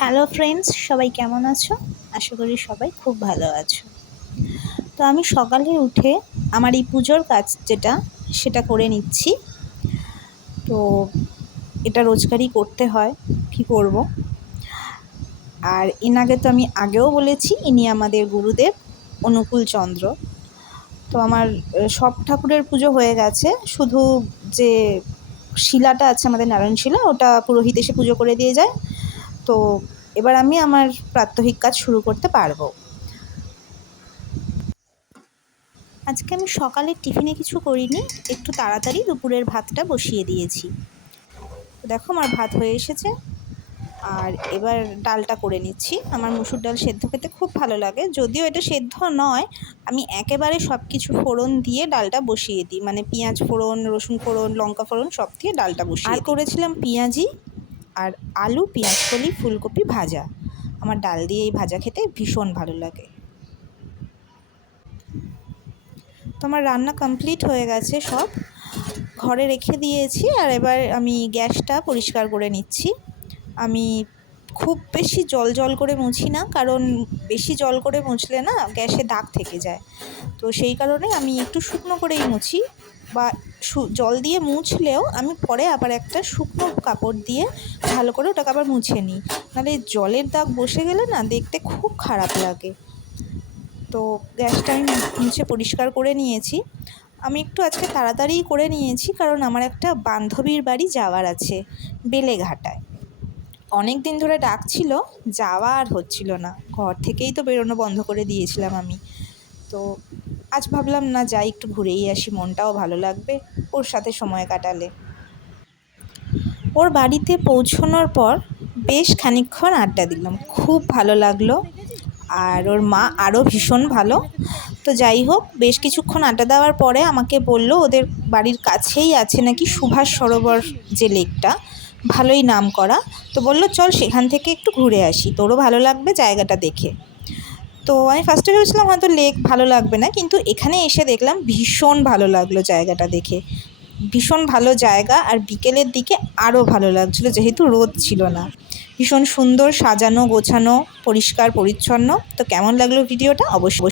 Hello friends সবাই কেমন আছো? আশা করি সবাই খুব ভালো আছো। তো আমি সকালে উঠে আমার এই পুজোর কাজ যেটা, সেটা করে নিচ্ছি। তো এটা রোজগারই করতে হয়, কি করব? আর এনাকে তো আমি আগেও বলেছি, ইনি আমাদের গুরুদেব অনুকূল চন্দ্র। তো আমার সব ঠাকুরের পুজো হয়ে গেছে। শুধু যে শিলাটা আছে আমাদের নারায়ণ শিলা, ওটা পুরোহিত এসে পুজো করে দিয়ে যায়। তো এবার আমি আমার প্রাত্যহিক কাজ শুরু করতে পারব। আজকে আমি সকালে টিফিনে কিছু করিনি একটু তাড়াতাড়ি দুপুরের ভাতটা বসিয়ে দিয়েছি। দেখো আমার ভাত হয়ে এসেছে আর এবার ডালটা করে নিচ্ছি। আমার মুসুর ডাল সেদ্ধ খেতে খুব ভালো লাগে যদিও এটা সেদ্ধ নয় আমি একেবারে সব কিছু ফোড়ন দিয়ে ডালটা বসিয়ে দিই। মানে পেঁয়াজ ফোড়ন রসুন ফোড়ন লঙ্কা ফোড়ন সব দিয়ে ডালটা বসিয়ে আর করেছিলাম পেঁয়াজি আর আলু পেঁয়াজকলি ফুলকপি ভাজা। আমার ডাল দিয়ে এই ভাজা খেতে ভীষণ ভালো লাগে। তো আমার রান্না কমপ্লিট হয়ে গেছে সব। ঘরে রেখে দিয়েছি আর এবার আমি গ্যাসটা পরিষ্কার করে নিচ্ছি। আমি খুব বেশি জল জল করে মুছি না, কারণ বেশি জল করে মুছলে না গ্যাসে দাগ থেকে যায়। তো সেই কারণে আমি একটু শুকনো করেই মুছি। বা জল দিয়ে মুছলেও আমি পরে আবার একটা শুকনো কাপড় দিয়ে ভালো করে ওটাকে আবার মুছে নিই। নাহলে জলের দাগ বসে গেলে না দেখতে খুব খারাপ লাগে। তো গ্যাসটা আমি মুছে পরিষ্কার করে নিয়েছি। আমি একটু আজকে তাড়াতাড়ি করে নিয়েছি কারণ আমার একটা বান্ধবীর বাড়ি যাওয়ার আছে বেলেঘাটায়। অনেক দিন ধরে ডাকছিল, যাওয়া আর হচ্ছিল না। ঘর থেকেই তো বেরোনো বন্ধ করে দিয়েছিলাম আমি। তো আজ ভাবলাম, না, যাই, একটু ঘুরেই আসি, মনটাও ভালো লাগবে ওর সাথে সময় কাটালে। ওর বাড়িতে পৌঁছানোর পর বেশ খানিকক্ষণ আড্ডা দিলাম। খুব ভালো লাগল আর ওর মা আরও ভীষণ ভালো। তো যাই হোক, বেশ কিছুক্ষণ আড্ডা দেওয়ার পরে আমাকে বলল, ওদের বাড়ির কাছেই আছে নাকি সুভাষ সরোবর যে লেকটা? ভালোই নাম করা তো বলল, চল, সেখান থেকে একটু ঘুরে আসি। তোরও ভালো লাগবে জায়গাটা দেখে। তো আমি ফার্স্টে ভেবেছিলাম হয়তো লেক ভালো লাগবে না, কিন্তু এখানে এসে দেখলাম ভীষণ ভালো লাগল জায়গাটা দেখে। ভীষণ ভালো জায়গা আর বিকেলের দিকে আরও ভালো লাগছিল, যেহেতু রোদ ছিল না। ভীষণ সুন্দর সাজানো গোছানো, পরিষ্কার, পরিচ্ছন্ন। তো কেমন লাগল ভিডিওটা অবশ্যই